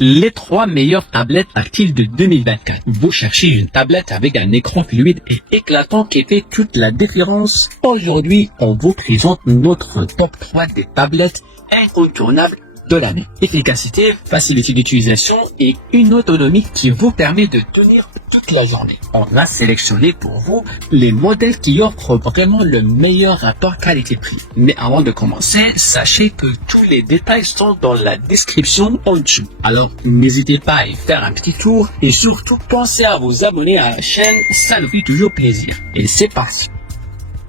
Les 3 meilleures tablettes tactiles de 2024. Vous cherchez une tablette avec un écran fluide et éclatant qui fait toute la différence. Aujourd'hui, on vous présente notre top 3 des tablettes incontournables de l'année. Efficacité, facilité d'utilisation et une autonomie qui vous permet de tenir toute la journée. On va sélectionner pour vous les modèles qui offrent vraiment le meilleur rapport qualité-prix. Mais avant de commencer, sachez que tous les détails sont dans la description en dessous. Alors n'hésitez pas à y faire un petit tour et surtout pensez à vous abonner à la chaîne, ça nous fait toujours plaisir. Et c'est parti.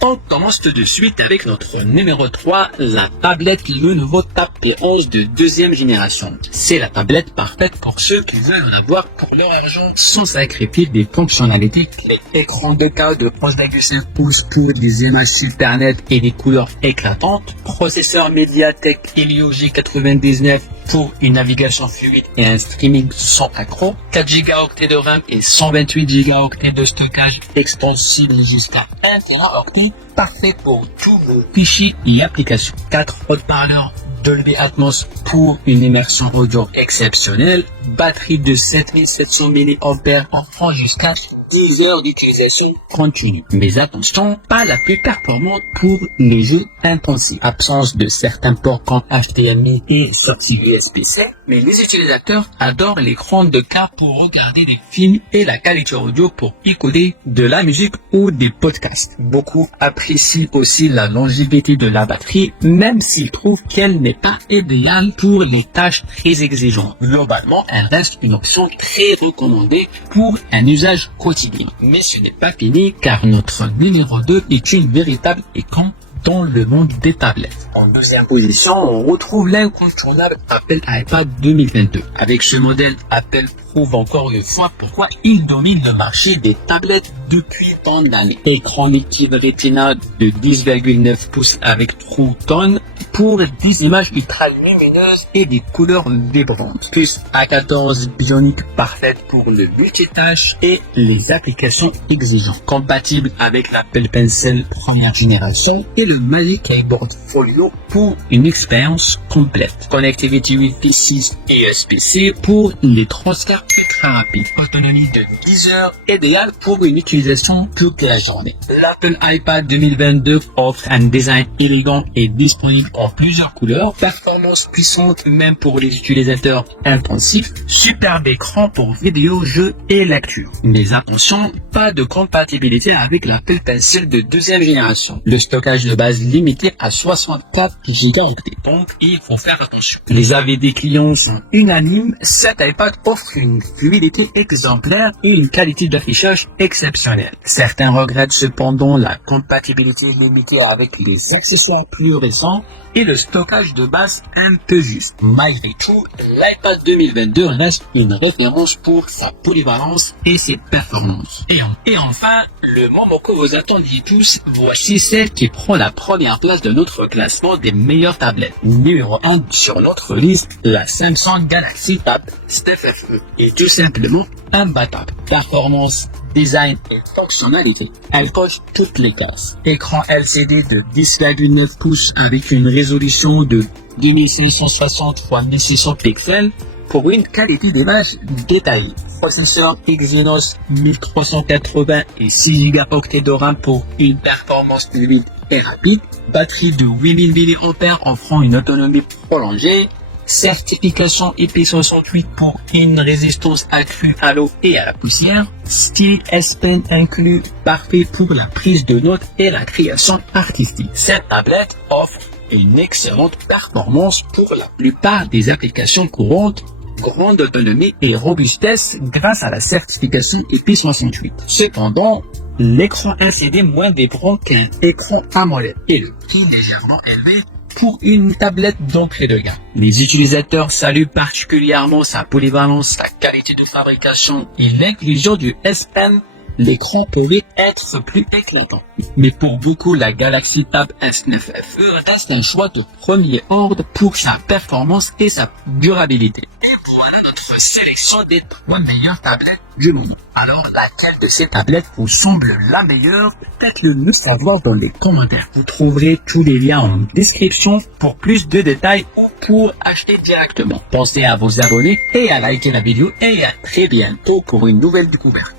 On commence tout de suite avec notre numéro 3, la tablette Lenovo Tab P11 de deuxième génération. C'est la tablette parfaite pour ceux qui veulent en avoir pour leur argent sans sacrifier des fonctionnalités clés. Écran 2K de 11,5 pouces pour des images super nettes et des couleurs éclatantes. Processeur MediaTek Helio G99 pour une navigation fluide et un streaming sans accroc. 4 Go de RAM et 128 Go de stockage extensible jusqu'à 1 TB. Parfait pour tous vos fichiers et applications. 4 haut-parleurs Dolby Atmos pour une immersion audio exceptionnelle. Batterie de 7700 mAh offrant jusqu'à 10 heures d'utilisation continue. Mais attention, pas la plus performante pour les jeux intensifs. Absence de certains ports comme HDMI et sortie USB-C. Mais les utilisateurs adorent l'écran 2K pour regarder des films et la qualité audio pour écouter de la musique ou des podcasts. Beaucoup apprécient aussi la longévité de la batterie, même s'ils trouvent qu'elle n'est pas idéale pour les tâches très exigeantes. Globalement, elle reste une option très recommandée pour un usage quotidien. Mais ce n'est pas fini car notre numéro 2 est une véritable écran dans le monde des tablettes. En deuxième position, on retrouve l'incontournable Apple iPad 2022. Avec ce modèle, Apple prouve encore une fois pourquoi il domine le marché des tablettes depuis tant d'années. Écran Active Retina de 10,9 pouces avec True Tone pour des images ultra lumineuses et des couleurs vibrantes. Plus A14 Bionic parfaite pour le multitâche et les applications exigeantes. Compatible avec l'Apple Pencil première génération et le Magic Keyboard Folio pour une expérience complète. Connectivité Wi-Fi 6 et USB-C pour les transferts ultra rapides. Autonomie de 10 heures, idéale pour une utilisation toute la journée. L'Apple iPad 2022 offre un design élégant et disponible en plusieurs couleurs. Performance puissante même pour les utilisateurs intensifs. Superbe écran pour vidéo, jeux et lecture. Mais attention, pas de compatibilité avec l'Apple Pencil de deuxième génération. Le stockage de base limité à 64 Go. Donc, il faut faire attention. Les avis des clients sont unanimes. Cet iPad offre une fluidité exemplaire et une qualité d'affichage exceptionnelle. Certains regrettent cependant la compatibilité limitée avec les accessoires plus récents et le stockage de base un peu juste. Malgré tout, l'iPad 2022 reste une référence pour sa polyvalence et ses performances. Et enfin, le moment que vous attendiez tous, voici celle qui prend la première place de notre classement des meilleures tablettes. Numéro 1 sur notre liste, la Samsung Galaxy Tab FE est tout simplement imbattable. Performance, design et fonctionnalité. Elle coche toutes les cases. Écran LCD de 10,9 pouces avec une résolution de 10560 x 1600 pixels pour une qualité d'image détaillée. Processeur Exynos 1380 et 6 Go de RAM pour une performance fluide et rapide. Batterie de 8000 mAh offrant une autonomie prolongée. Certification IP68 pour une résistance accrue à l'eau et à la poussière. Stylet S Pen inclus, parfait pour la prise de notes et la création artistique. Cette tablette offre une excellente performance pour la plupart des applications courantes, grande autonomie et robustesse grâce à la certification IP68. Cependant, l'écran LCD moins vibrant qu'un écran AMOLED et le prix légèrement élevé pour une tablette d'entrée de gamme. Les utilisateurs saluent particulièrement sa polyvalence, sa qualité de fabrication et l'inclusion du S Pen. L'écran pourrait être plus éclatant. Mais pour beaucoup, la Galaxy Tab S9 FE reste un choix de premier ordre pour sa performance et sa durabilité. Et voilà notre sélection sont des 3 meilleures tablettes du moment. Alors, laquelle de ces tablettes vous semble la meilleure? Faites-le nous savoir dans les commentaires. Vous trouverez tous les liens en description pour plus de détails ou pour acheter directement. Pensez à vous abonner et à liker la vidéo et à très bientôt pour une nouvelle découverte.